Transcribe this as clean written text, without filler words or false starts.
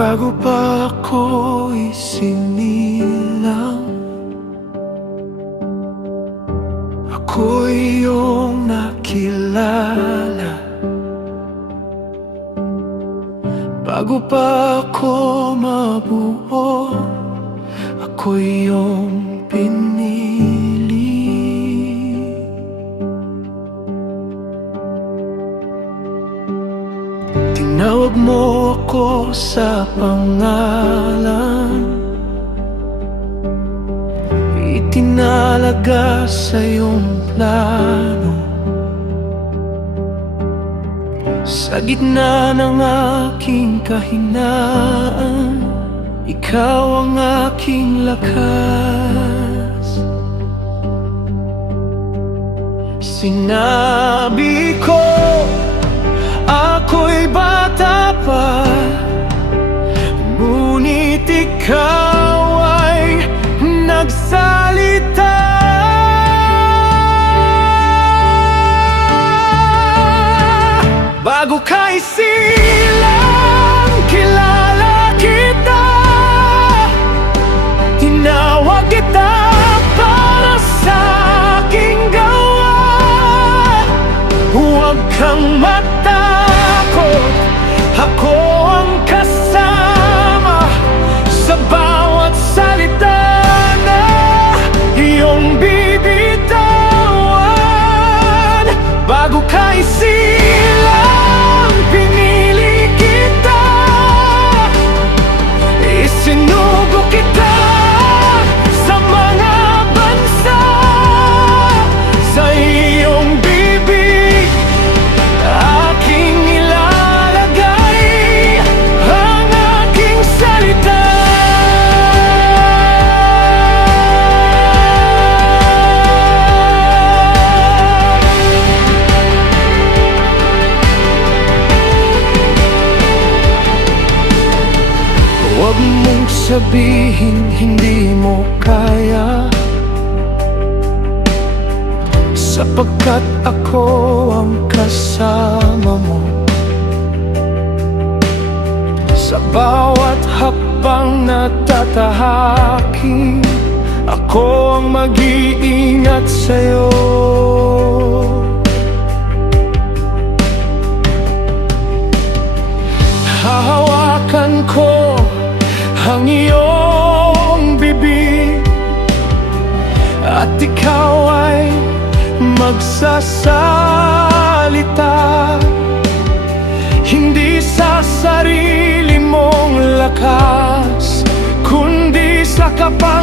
Bago pa ako'y sinilang, ako'y iyong nakilala. Bago pa ako mabuo, ako'y iyong pinili. Tinawag mo ako sa pangalan, itinalaga sa iyong plano. Sa gitna ng aking kahinaan, ikaw ang aking lakas. Sinabi ko, ako'y bata pa, ngunit ikaw ay nagsalita. Bago ka isilang, kilala kita. Tinawag kita para sa aking gawa. Huwag kang matakot, ako ang kasama sa bawat salita na iyong bibitawan. Bago ka isilang, pinili kita, isinugo kita sa mga bansa. Sa iyong bibig aking ilalagay ang aking salita. Huwag mong sabihin hindi mo kaya, sapagkat ako ang kasama mo. Sa bawat hakbang na tatahakin, ako ang mag-iingat sa'yo. Hahawakan ko ang iyong bibig, at ikaw ay magsasalita. Hindi sa sarili mong lakas, kundi sa kapal